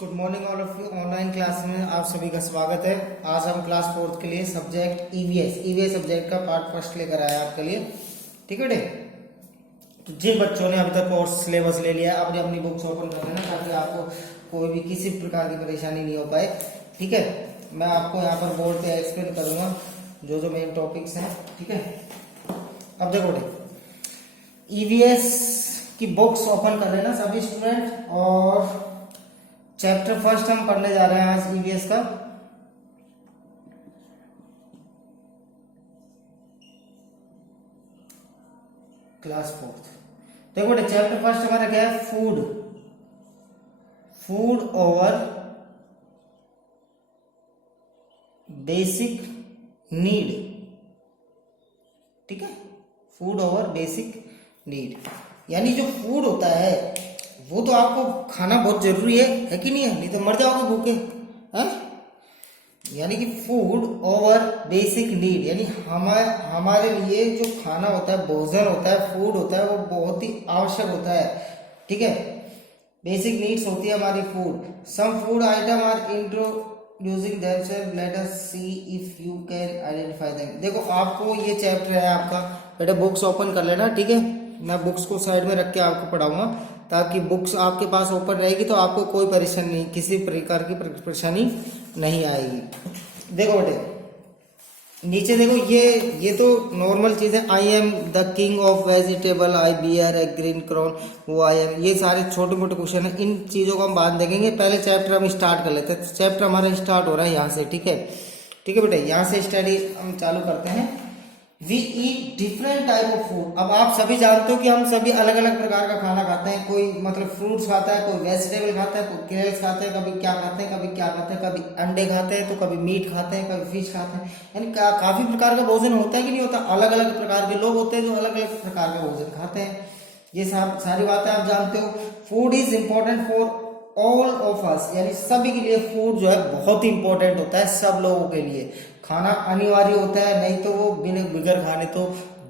Good morning all of you. Online class में आप सभी का स्वागत है। आज हम क्लास 4 के लिए सब्जेक्ट ईवीएस सब्जेक्ट का पार्ट फर्स्ट लेकर आए आपके लिए। ठीक है बेटे, तो जिन बच्चों ने अभी तक कोर्स सिलेबस ले लिया अपनी अपनी बुक्स ओपन कर लेना ताकि आपको कोई भी किसी प्रकार की परेशानी नहीं हो पाए। ठीक है, मैं आपको यहाँ पर बोर्ड पे एक्सप्लेन करूंगा जो जो मेन टॉपिक्स हैं। ठीक है, अब देखो बेटे, ईवीएस की बुक्स ओपन कर लेना सभी स्टूडेंट। और चैप्टर फर्स्ट हम पढ़ने जा रहे हैं आज ईवीएस का। क्लास 4। देखो बेटे, चैप्टर फर्स्ट हमारा क्या है? Food over basic need. ठीक है, फूड ओवर बेसिक नीड, यानी जो फूड होता है वो तो आपको खाना बहुत जरूरी है कि नहीं है? नहीं तो मर जाओगे भूखे। यानी कि फूड ओवर बेसिक नीड, यानी हमारे लिए जो खाना होता है, भोजन होता है, फूड होता है, वो बहुत ही आवश्यक होता है। ठीक है, बेसिक नीड्स होती है हमारी food. Some food item are introducing themselves, let us see if you can identify them. देखो, आपको ये चैप्टर है आपका बेटा, बुक्स ओपन कर लेना। ठीक है, मैं बुक्स को साइड में रख के आपको पढ़ाऊंगा ताकि बुक्स आपके पास ओपन रहेगी तो आपको कोई परेशानी नहीं, किसी प्रकार की परेशानी नहीं आएगी। देखो बेटे, नीचे देखो, ये तो नॉर्मल चीज है। I am the king of vegetable, I bear a green crown, वो आई एम, ये सारे छोटे मोटे क्वेश्चन है। इन चीजों को हम बाद देखेंगे, पहले चैप्टर हम स्टार्ट कर लेते हैं। चैप्टर हमारा स्टार्ट हो रहा है यहाँ से। ठीक है, ठीक है बेटे, यहाँ से स्टडी हम चालू करते हैं। We eat different type of food. अब आप सभी जानते हो कि हम सभी अलग अलग प्रकार का खाना खाते हैं। कोई मतलब फ्रूट्स खाता है, कोई वेजिटेबल खाता है, कोई केल्स खाते हैं, कभी क्या खाते हैं, कभी क्या खाते हैं, कभी अंडे खाते हैं, तो कभी मीट खाते हैं, कभी फिश खाते हैं। यानी काफी प्रकार का भोजन होता है कि नहीं होता? अलग अलग प्रकार के लोग होते हैं जो अलग अलग प्रकार का भोजन खाते हैं। ये सारी बातें आप जानते हो। Food is important for all of us, यानी सभी के लिए फूड जो है बहुत ही इंपॉर्टेंट होता है। सब लोगों के लिए खाना अनिवार्य होता है, नहीं तो वो बिगर खाने तो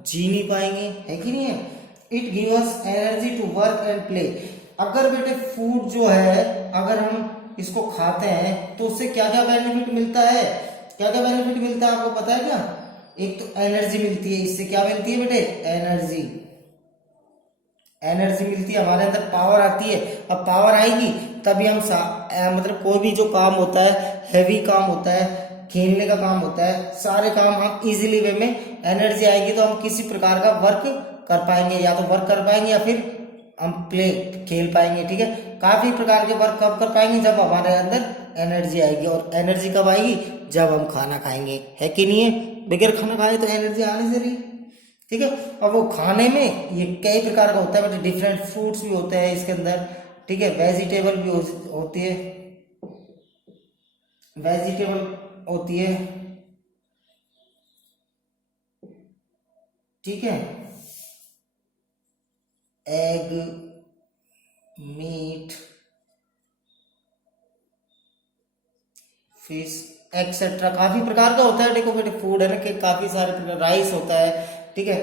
जी नहीं पाएंगे, है कि नहीं है? It give us energy to work and play. अगर बेटे फूड जो है, अगर हम इसको खाते हैं तो उससे क्या क्या बेनिफिट मिलता है? क्या क्या बेनिफिट मिलता है आपको पता है क्या? एक तो एनर्जी मिलती है। इससे क्या मिलती है बेटे? एनर्जी मिलती है, हमारे अंदर पावर आती है। अब पावर आएगी तभी हम मतलब कोई भी जो काम होता है, हैवी काम होता है, खेलने का काम होता है, सारे काम हम इजीली वे में, एनर्जी आएगी तो हम किसी प्रकार का वर्क कर पाएंगे, या तो वर्क कर पाएंगे या फिर हम खेल पाएंगे। ठीक है, काफी प्रकार के वर्क कब कर पाएंगे? जब हमारे अंदर एनर्जी आएगी। और एनर्जी कब आएगी? जब हम खाना खाएंगे, है कि नहीं है? बगैर खाना खाए तो एनर्जी आने से रही। ठीक है, और वो खाने में ये कई प्रकार का होता है बेटे, डिफरेंट फ्रूट्स भी होते हैं इसके अंदर। ठीक है, वेजिटेबल भी होती है, ठीक है, एग, मीट, फिश एक्सेट्रा, काफी प्रकार का होता है। देखो बेटे, फूड है ना कि काफी सारे प्रकार, राइस होता है, ठीक है,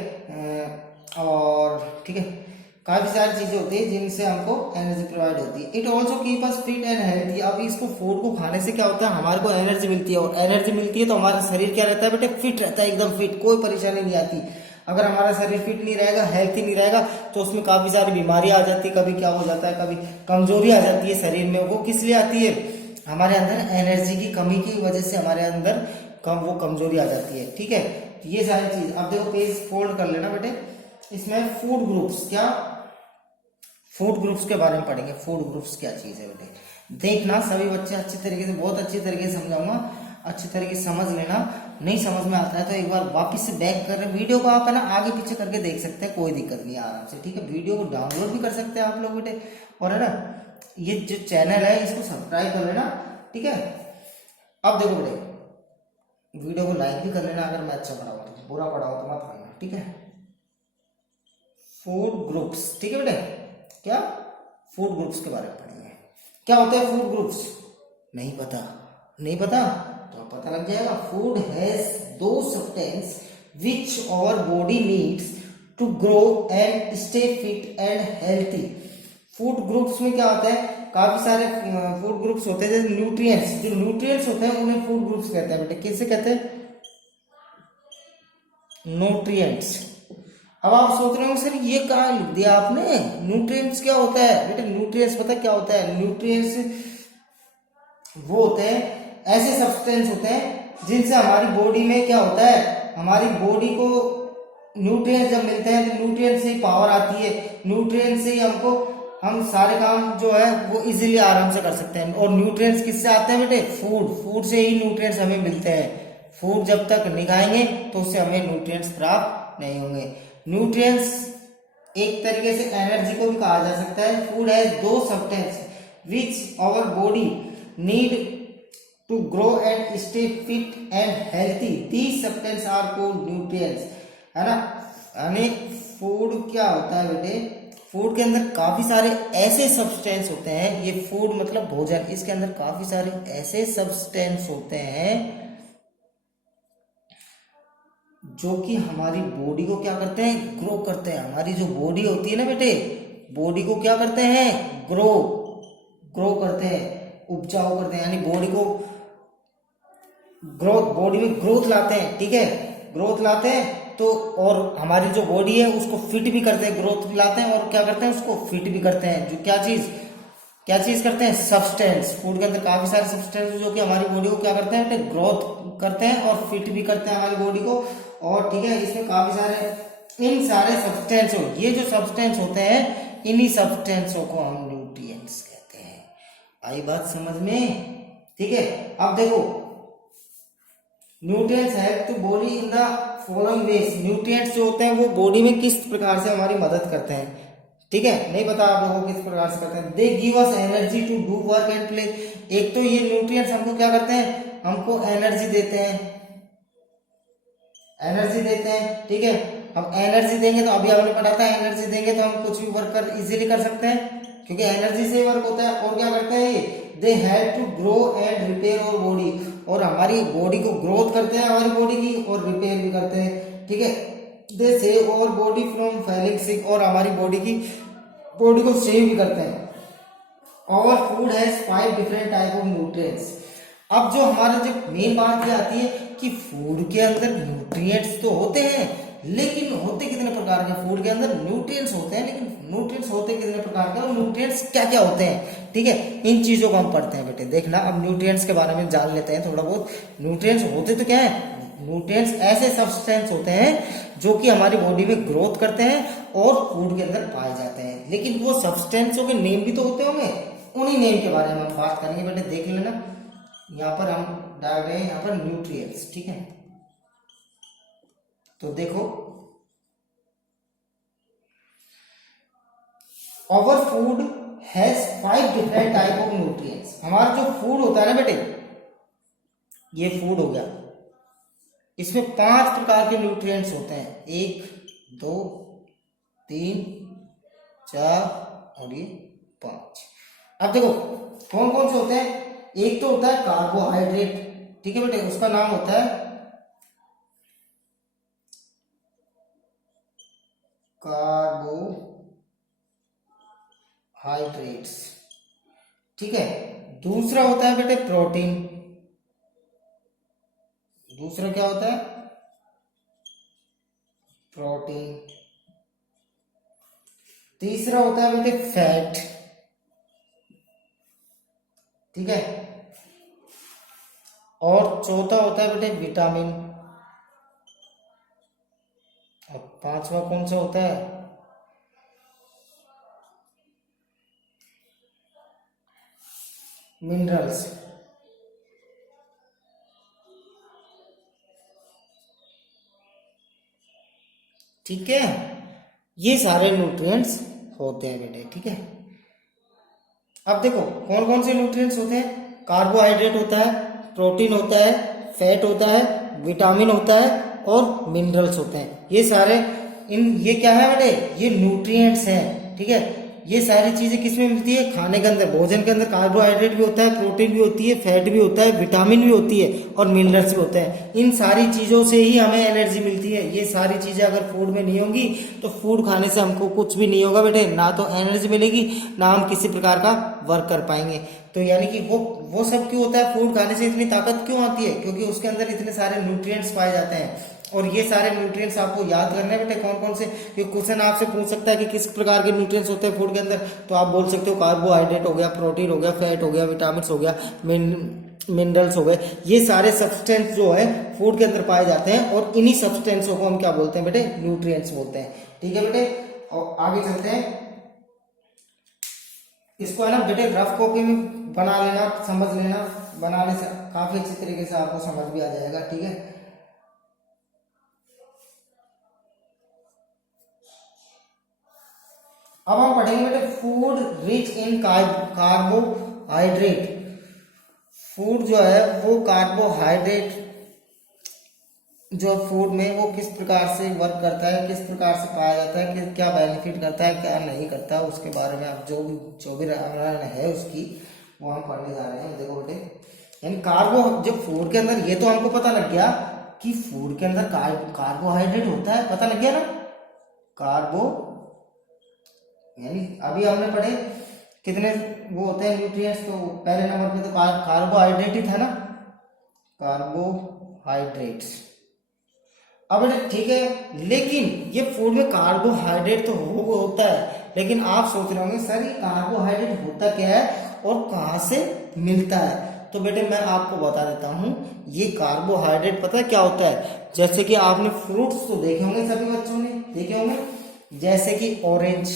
और ठीक है, काफी सारी चीजें होती है जिनसे हमको एनर्जी प्रोवाइड होती है। It also keep us fit and healthy. अब इसको फूड को खाने से क्या होता है? हमारे को एनर्जी मिलती है, और एनर्जी मिलती है तो हमारा शरीर क्या रहता है बेटे? फिट रहता है, एकदम फिट, कोई परेशानी नहीं आती। अगर हमारा शरीर फिट नहीं रहेगा, हेल्थी नहीं रहेगा, तो उसमें काफी सारी बीमारियां आ जाती है। कभी क्या हो जाता है, कभी कमजोरी आ जाती है शरीर में। वो किस लिए आती है? हमारे अंदर एनर्जी की कमी की वजह से हमारे अंदर वो कमजोरी आ जाती है। ठीक है, ये सारी चीज। अब देखो, पेज फोल्ड कर लेना बेटे। इसमें फूड ग्रुप्स, क्या फूड ग्रुप्स के बारे में पढ़ेंगे। फूड ग्रुप्स क्या चीज है बेटे? देखना सभी बच्चे अच्छी तरीके से, बहुत अच्छी तरीके से समझाऊंगा, अच्छी तरीके से समझ लेना। नहीं समझ में आता है तो एक बार वापस से बैक कर रहे वीडियो को, आप है ना आगे पीछे करके देख सकते हैं, कोई दिक्कत नहीं है, आराम से। ठीक है, वीडियो को डाउनलोड भी कर सकते हैं आप लोग बेटे। और है ना, ये जो चैनल है इसको सब्सक्राइब कर लेना। ठीक है, अब देखो बेटे, वीडियो को लाइक भी कर लेना अगर मैं अच्छा पढ़ाऊँ तो, बुरा पढ़ाऊँ तो मत पढ़ना। ठीक है, फूड ग्रुप्स, ठीक है बेटे, क्या फूड ग्रुप्स के बारे में पढ़ेंगे। क्या होते हैं फूड ग्रुप्स? नहीं पता तो पता लग जाएगा। Food has those substance which our body needs to grow and stay fit and healthy. Food groups में क्या होता है, काफी सारे फूड ग्रुप्स होते हैं, जैसे न्यूट्रिएंट्स, जो न्यूट्रिएंट्स होते हैं उन्हें फूड ग्रुप्स कहते हैं बेटे। किसे कहते हैं? न्यूट्रिएंट्स। अब आप सोच रहे हो सर ये कहाँ लिख दिया आपने, न्यूट्रिएंट्स क्या होता है बेटे? न्यूट्रिएंट्स पता क्या होता है? न्यूट्रिएंट्स वो होते हैं, ऐसे सब्सटेंस होते हैं जिनसे हमारी बॉडी में क्या होता है, हमारी बॉडी को न्यूट्रिएंट्स जब मिलते हैं तो न्यूट्रिएंट्स से ही पावर आती है, न्यूट्रिएंट्स से ही हम सारे काम जो है वो इजीली आराम से कर सकते हैं। और न्यूट्रिएंट्स किससे आते हैं बेटे? फूड से ही न्यूट्रिएंट्स हमें मिलते हैं। फूड जब तक नहीं खाएंगे तो उससे हमें न्यूट्रिएंट्स प्राप्त नहीं होंगे। न्यूट्रिएंट्स एक तरीके से एनर्जी को भी कहा जा सकता है। Food has those substance which our body need to grow and stay fit and healthy, these substance are called nutrients, है ना। यानी फूड क्या होता है बेटे? फूड के अंदर काफी सारे ऐसे सब्सटेंस होते हैं, ये फूड मतलब भोजन, इसके अंदर काफी सारे ऐसे सब्सटेंस होते हैं जो कि हमारी बॉडी को क्या करते हैं? ग्रो करते हैं। हमारी जो बॉडी होती है ना बेटे, बॉडी को क्या करते हैं? ग्रो करते हैं, उपजाऊ करते हैं, यानी बॉडी को ग्रोथ, बॉडी में ग्रोथ लाते हैं, ठीक है, ग्रोथ लाते हैं। तो और हमारी जो बॉडी है उसको फिट भी करते हैं, ग्रोथ लाते हैं और क्या करते हैं? उसको फिट भी करते हैं। जो क्या चीज करते हैं? सब्सटेंस। फूड के अंदर काफी सारे सब्सटेंस जो कि हमारी बॉडी को क्या करते हैं? ग्रोथ करते हैं और फिट भी करते हैं हमारी बॉडी को। और ठीक है, इसमें काफी सारे इन सारे सब्सटेंस हो, ये जो सब्सटेंस होते हैं इन्हीं सब्सटेंसों को हम न्यूट्रिएंट्स कहते हैं। आई बात समझ में? ठीक है, अब देखो nutrients help to body in the following ways. Nutrients जो होते हैं वो बॉडी में किस प्रकार से हमारी मदद करते हैं, ठीक है, नहीं पता आप लोगों को किस प्रकार से करते हैं? They give us energy to do work and play. एक तो ये न्यूट्रिएंट्स हमको क्या करते हैं? हमको एनर्जी देते हैं, ठीक है। हम एनर्जी देंगे तो अभी आपने पढ़ा था, एनर्जी देंगे तो हम कुछ भी वर्क कर इजीली कर सकते हैं, क्योंकि एनर्जी से वर्क होता है। और क्या करते हैं ये? They help to grow and repair our body, और हमारी बॉडी को ग्रोथ करते हैं हमारी बॉडी की, और रिपेयर भी करते हैं, ठीक है। They save our body from falling sick, और हमारी बॉडी को सेव भी करते हैं। Our food has 5 different type of nutrients. अब जो हमारा जो मेन बात ये आती है कि फूड के अंदर न्यूट्रिएंट्स तो होते हैं, लेकिन होते कितने प्रकार के? फूड के अंदर न्यूट्रिएंट्स होते हैं, लेकिन न्यूट्रिएंट्स होते कितने प्रकार के और न्यूट्रिएंट्स क्या क्या होते हैं, ठीक है, इन चीजों को हम पढ़ते हैं बेटे। देखना, अब न्यूट्रिएंट्स के बारे में जान लेते हैं थोड़ा बहुत। न्यूट्रिएंट्स होते तो क्या है? न्यूट्रिएंट्स ऐसे सब्सटेंस होते हैं जो कि हमारी बॉडी में ग्रोथ करते हैं और फूड के अंदर पाए जाते हैं, लेकिन वो सब्सटेंसों के नेम भी तो होते होंगे, उन्हीं नेम के बारे में हम बात करेंगे बेटे। देख लेना, यहाँ पर हम डाल रहे हैं यहाँ पर न्यूट्रिएंट्स, ठीक है। तो देखो, our food has 5 different type of nutrients. हमारा जो फूड होता है ना बेटे, ये फूड हो गया, इसमें 5 प्रकार के न्यूट्रिएंट्स होते हैं। 1 2 3 4 और ये 5। अब देखो कौन कौन से होते हैं। एक तो होता है कार्बोहाइड्रेट, ठीक है बेटे, उसका नाम होता है कार्बोहाइड्रेट्स, ठीक है। दूसरा होता है बेटे प्रोटीन। दूसरा क्या होता है? प्रोटीन। तीसरा होता है बेटे फैट, ठीक है। और चौथा होता है बेटे विटामिन। और 5वां कौन सा होता है? मिनरल्स, ठीक है। ये सारे न्यूट्रिएंट्स होते हैं बेटे, ठीक है। अब देखो कौन कौन से न्यूट्रिएंट्स होते हैं। कार्बोहाइड्रेट होता है, प्रोटीन होता है, फैट होता है, विटामिन होता है और मिनरल्स होते हैं। ये सारे ये क्या है बेटे? ये न्यूट्रिएंट्स हैं, ठीक है। ये सारी चीजें किसमें मिलती है? खाने के अंदर, भोजन के अंदर कार्बोहाइड्रेट भी होता है, प्रोटीन भी होती है, फैट भी होता है, विटामिन भी होती है और मिनरल्स भी होते हैं। इन सारी चीजों से ही हमें एनर्जी मिलती है। ये सारी चीजें अगर फूड में नहीं होंगी तो फूड खाने से हमको कुछ भी नहीं होगा बेटे, ना तो एनर्जी मिलेगी, ना हम किसी प्रकार का वर्क कर पाएंगे। तो यानी कि वो सब क्यों होता है? फूड खाने से इतनी ताकत क्यों आती है? क्योंकि उसके अंदर इतने सारे न्यूट्रिएंट्स पाए जाते हैं। और ये सारे न्यूट्रिएंट्स आपको याद करने हैं बेटे, कौन कौन से। क्वेश्चन आपसे पूछ सकता है कि किस प्रकार के न्यूट्रिएंट्स होते हैं फूड के अंदर, तो आप बोल सकते हो कार्बोहाइड्रेट हो गया, प्रोटीन हो गया, फैट हो गया, विटामिन हो गया, मिनरल्स हो गए। ये सारे सब्सटेंस जो है फूड के अंदर पाए जाते हैं और इन्हीं सब्सटेंसों को हम क्या बोलते हैं बेटे? न्यूट्रिएंट्स बोलते हैं। ठीक है बेटे, और आगे चलते हैं। इसको है ना बेटे रफ कॉपी में बना लेना, समझ लेना, बनाने से काफी अच्छी तरीके से आपको समझ भी आ जाएगा। ठीक है, अब हम पढ़ेंगे बेटे food rich in carbohydrate. Food जो है वो कार्बोहाइड्रेट जो फूड में वो किस प्रकार से वर्क करता है, किस प्रकार से पाया जाता है, कि क्या बेनिफिट करता है, क्या नहीं करता, उसके बारे में आप जो भी रामायण है उसकी वो हम पढ़ने जा रहे हैं। देखो बेटे, यानी कार्बो जो फूड के अंदर, ये तो हमको पता लग गया कि फूड के अंदर कार्बोहाइड्रेट होता है, पता लग गया ना। कार्बो यानी अभी हमने पढ़े कितने वो होते हैं न्यूट्रिएंट्स, तो पहले नंबर पे तो कार्बोहाइड्रेट ही था ना, कार्बोहाइड्रेट्स। अब ठीक है, लेकिन ये फूड में कार्बोहाइड्रेट तो होता है, लेकिन आप सोच रहे होंगे सर ये कार्बोहाइड्रेट होता क्या है और कहाँ से मिलता है। तो बेटे मैं आपको बता देता हूँ, ये कार्बोहाइड्रेट पता है क्या होता है? जैसे कि आपने फ्रूट्स तो देखे होंगे, सभी बच्चों ने देखे होंगे, जैसे कि orange,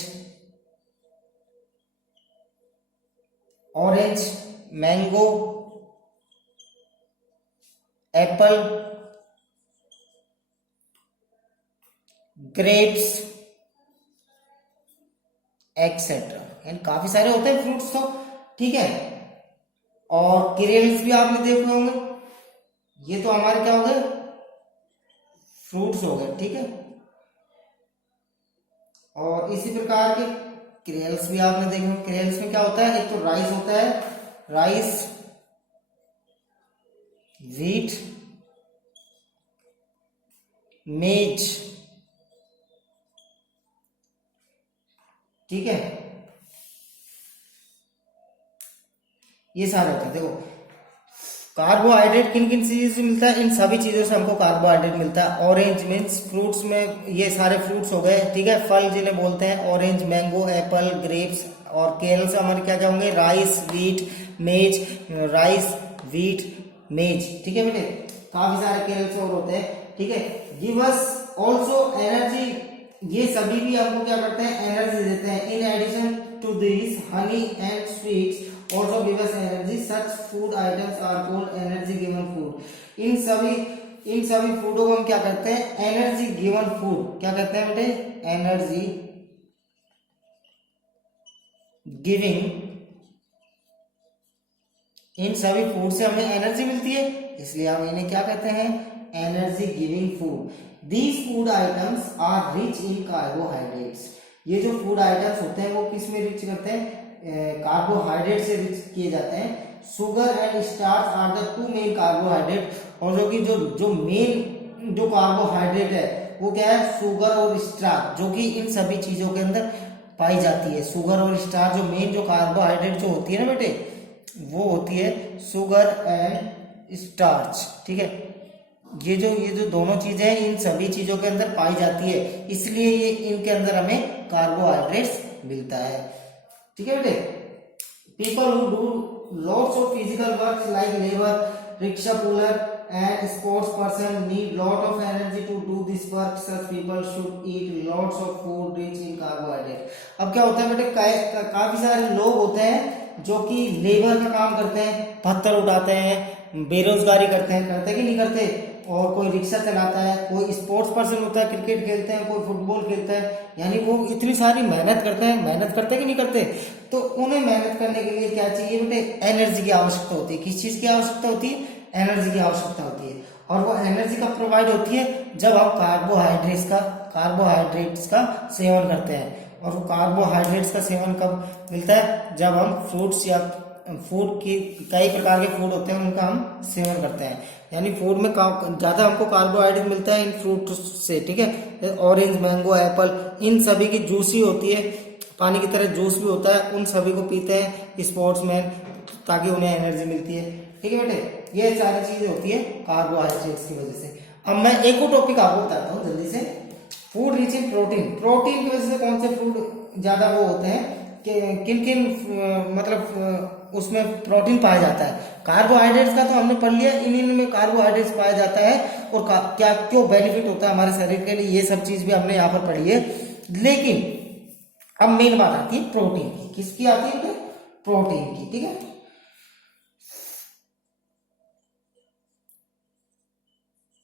mango, Apple, grapes etcetera, यानी काफी सारे होते हैं फ्रूट्स तो। ठीक है, और केरेल्स भी आपने देखे होंगे, ये तो हमारे क्या हो गए? फ्रूट्स हो गए। ठीक है, और इसी प्रकार के केरेल्स भी आपने देखे होंगे। केरेल्स में क्या होता है? एक तो राइस होता है, राइस, व्हीट, मेज। ठीक है, ये सारे होते हैं। देखो कार्बोहाइड्रेट किन किन चीजों से मिलता है? इन सभी चीजों से हमको कार्बोहाइड्रेट मिलता है। ऑरेंज मीन्स फ्रूट्स में, ये सारे फ्रूट्स हो गए। ठीक है, फल जिन्हें बोलते हैं ऑरेंज, मैंगो, एप्पल, ग्रेप्स, और केरल से हमारे क्या क्या होंगे? राइस, व्हीट, मेज, राइस, व्हीट, मेज। ठीक है बेटे, काफी सारे केरल से और होते हैं। ठीक है, गिव अस ऑल्सो एनर्जी, ये सभी भी हमको क्या करते हैं? एनर्जी देते हैं। In addition to this honey and sweets also give us energy, such food items are called energy given food। इन सभी फूडों को हम क्या कहते हैं? Energy given food. क्या कहते हैं बेटे? Energy giving. इन सभी फूड से हमें एनर्जी मिलती है, इसलिए हम इन्हें क्या कहते हैं? Energy giving food. These food items are rich in carbohydrates. ये जो फूड आइटम्स होते हैं वो किस में रिच करते हैं? कार्बोहाइड्रेट से रिच किए जाते हैं। Sugar and starch are the two main carbohydrate. और जो कि जो मेन जो कार्बोहाइड्रेट है वो क्या है? शुगर और स्टार्च, जो कि इन सभी चीजों के अंदर पाई जाती है। शुगर और स्टार्च जो मेन जो कार्बोहाइड्रेट जो होती है ना बेटे, वो होती है शुगर एंड स्टार्च। ठीक है, ये जो दोनों चीजें हैं इन सभी चीजों के अंदर पाई जाती है, इसलिए ये इनके अंदर हमें कार्बोहाइड्रेट्स मिलता है। ठीक है बेटे, people who do lots of physical work like labour, rickshaw puller and sports person need lot of energy to do this work. Such people should eat lots of food rich in carbohydrate. अब क्या होता है बेटे, काफी सारे लोग होते हैं जो कि लेबर का काम करते हैं, पत्थर उठाते हैं, बेरोजगारी करते हैं कि नहीं करते, और कोई रिक्शा चलाता है, कोई स्पोर्ट्स पर्सन होता है, क्रिकेट खेलते हैं, कोई फुटबॉल खेलता है, यानी वो इतनी सारी मेहनत करते हैं कि नहीं करते। तो उन्हें मेहनत करने के लिए क्या चाहिए बेटे? एनर्जी की आवश्यकता होती है। किस चीज की आवश्यकता होती है? एनर्जी की आवश्यकता होती है। और वो एनर्जी कब प्रोवाइड होती है? जब हम कार्बोहाइड्रेट्स का सेवन करते हैं। और वो कार्बोहाइड्रेट्स का सेवन कब मिलता है, जब हम फ्रूट्स या फूड की कई प्रकार के फूड होते हैं उनका हम सेवन करते हैं। यानी फूड में ज्यादा हमको कार्बोहाइड्रेट मिलता है इन फ्रूट से, ठीक है। ऑरेंज, मैंगो, एप्पल, इन सभी की जूसी होती है, पानी की तरह जूस भी होता है, उन सभी को पीते हैं स्पोर्ट्समैन ताकि उन्हें एनर्जी मिलती है, ठीक है बेटे। ये सारी चीजें होती है कार्बोहाइड्रेट्स की वजह से। अब मैं एक और टॉपिक आपको बताता हूँ जल्दी से, food rich in protein. Protein की वजह से कौन से फूड ज्यादा वो होते हैं, किन किन मतलब उसमें प्रोटीन पाया जाता है। कार्बोहाइड्रेट्स का तो हमने पढ़ लिया, इन में कार्बोहाइड्रेट्स पाया जाता है और क्या क्यों बेनिफिट होता है हमारे शरीर के लिए, ये सब चीज भी हमने यहाँ पर पढ़ी है। लेकिन अब मेन बात आती है प्रोटीन की। किसकी आती है? प्रोटीन की, ठीक है।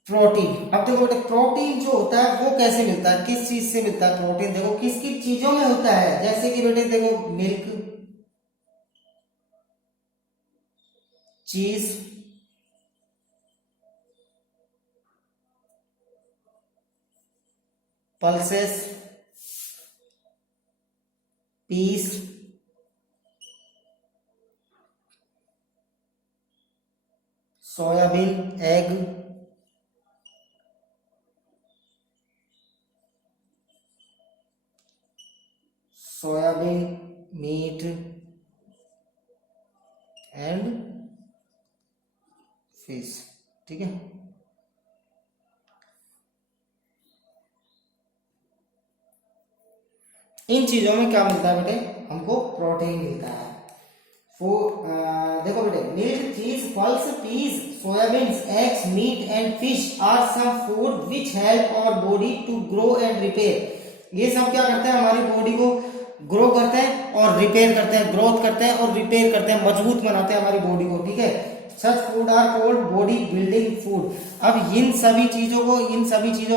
प्रोटीन, अब देखो बेटे प्रोटीन जो होता है वो कैसे मिलता है, किस चीज से मिलता है प्रोटीन? देखो किस किस चीजों में होता है, जैसे कि बेटे देखो milk, cheese, pulses, peas, soybean, egg, soybean meat and fish, ठीक है। इन चीजों में क्या मिलता है बेटे? हमको प्रोटीन मिलता है। देखो बेटे milk, cheese, pulse, peas, soybean, eggs, meat and fish are some food which help our body to grow and repair. ये सब क्या करते हैं? हमारी बॉडी को ग्रो करते हैं और रिपेयर करते हैं, ग्रोथ करते हैं और रिपेयर करते हैं, मजबूत बनाते हैं हमारी बॉडी को, ठीक है। Such food are called body building food. अब इन सभी चीजों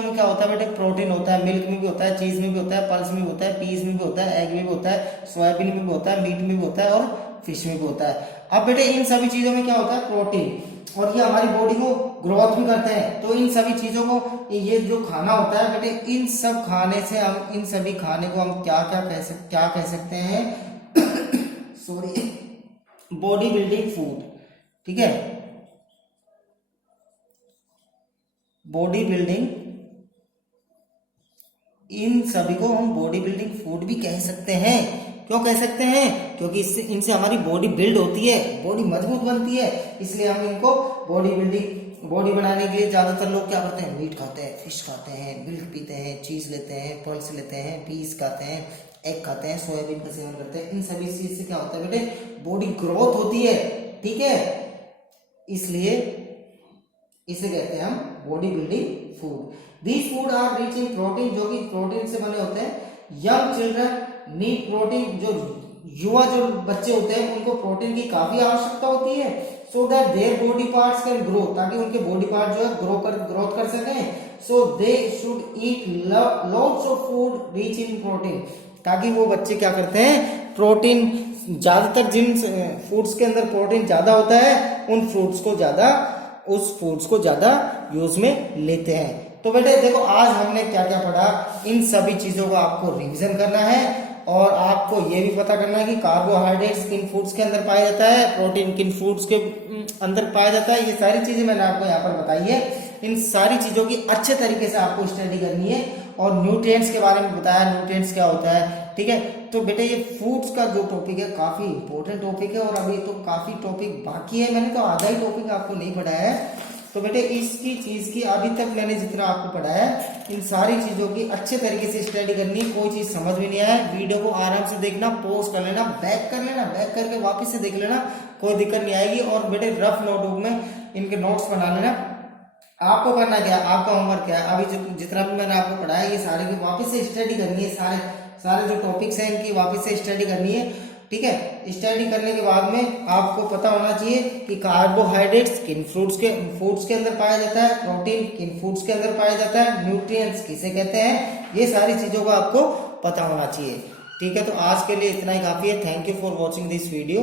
में क्या होता है बेटे? प्रोटीन होता है। मिल्क में भी होता है, चीज में भी होता है, पल्स में भी होता है, पीस में भी होता है, एग में भी होता है, सोयाबीन में भी होता है, मीट में भी होता है और फिश में भी होता है। अब बेटे इन सभी चीजों में क्या होता है? प्रोटीन, और ये हमारी बॉडी को ग्रोथ भी करते हैं। तो इन सभी चीजों को, ये जो खाना होता है बेटे, इन सब खाने से हम, इन सभी खाने को हम क्या कह सकते हैं सॉरी, बॉडी बिल्डिंग फूड, ठीक है। बॉडी बिल्डिंग, इन सभी को हम बॉडी बिल्डिंग फूड भी कह सकते हैं। क्यों कह सकते हैं? क्योंकि इससे, इनसे हमारी बॉडी बिल्ड होती है, बॉडी मजबूत बनती है, इसलिए हम इनको बॉडी बनाने के लिए ज्यादातर लोग क्या करते हैं? मीट खाते हैं, फिश खाते हैं, मिल्क पीते हैं, चीज लेते हैं, पल्स लेते हैं, पीस खाते हैं, एग खाते हैं, सोयाबीन का सेवन करते हैं। इन सभी चीज से क्या होता है बेटे? बॉडी ग्रोथ होती है, ठीक है। इसलिए इसे कहते हैं हम body building food. These food are rich in protein, जो कि प्रोटीन से बने होते हैं। यंग चिल्ड्रन नीड प्रोटीन, जो युवा जो बच्चे होते हैं उनको प्रोटीन की काफी आवश्यकता होती है, so that their body parts can grow, ताकि उनके बॉडी पार्ट जो है ग्रोथ कर सकें। So they should eat lots of food rich in protein, ताकि वो बच्चे क्या करते हैं? प्रोटीन, ज्यादातर जिन फूड्स के अंदर प्रोटीन ज्यादा होता है उन फूड्स को ज्यादा यूज में लेते हैं। तो बेटे देखो आज हमने क्या क्या पढ़ा, इन सभी चीजों को आपको रिवीजन करना है और आपको ये भी पता करना है कि कार्बोहाइड्रेट्स किन फूड्स के अंदर पाया जाता है, प्रोटीन किन फूड्स के अंदर पाया जाता है। ये सारी चीजें मैंने आपको यहाँ पर बताई है। इन सारी चीजों की अच्छे तरीके से आपको स्टडी करनी है और न्यूट्रिएंट्स के बारे में बताया, न्यूट्रिएंट्स क्या होता है, ठीक है। तो बेटे ये फूड्स का जो टॉपिक है काफी इंपॉर्टेंट टॉपिक है और अभी तो काफी टॉपिक बाकी है, मैंने तो आधा ही टॉपिक आपको नहीं पढ़ाया है। तो बेटे इसकी चीज की अभी तक मैंने जितना आपको पढ़ाया है, इन सारी चीजों की अच्छे तरीके से स्टडी करनी। कोई चीज समझ में नहीं आया, वीडियो को आराम से देखना, पॉज कर लेना, बैक कर लेना, बैक करके वापस से देख लेना, कोई दिक्कत नहीं आएगी। और बेटे रफ नोटबुक में इनके नोट्स बना लेना। आपको करना क्या है, आपका होमवर्क क्या है, अभी जितना भी मैंने आपको पढ़ाया ये सारे की वापस से स्टडी करनी है। सारे जो टॉपिक्स हैं इनकी वापस से स्टडी करनी है, ठीक है। स्टडी करने के बाद में आपको पता होना चाहिए कि कार्बोहाइड्रेट्स किन फूड्स के अंदर पाया जाता है, प्रोटीन किन फूड्स के अंदर पाया जाता है, न्यूट्रिएंट्स किसे कहते हैं, ये सारी चीजों को आपको पता होना चाहिए, ठीक है। तो आज के लिए इतना ही काफी है। Thank you for watching this video.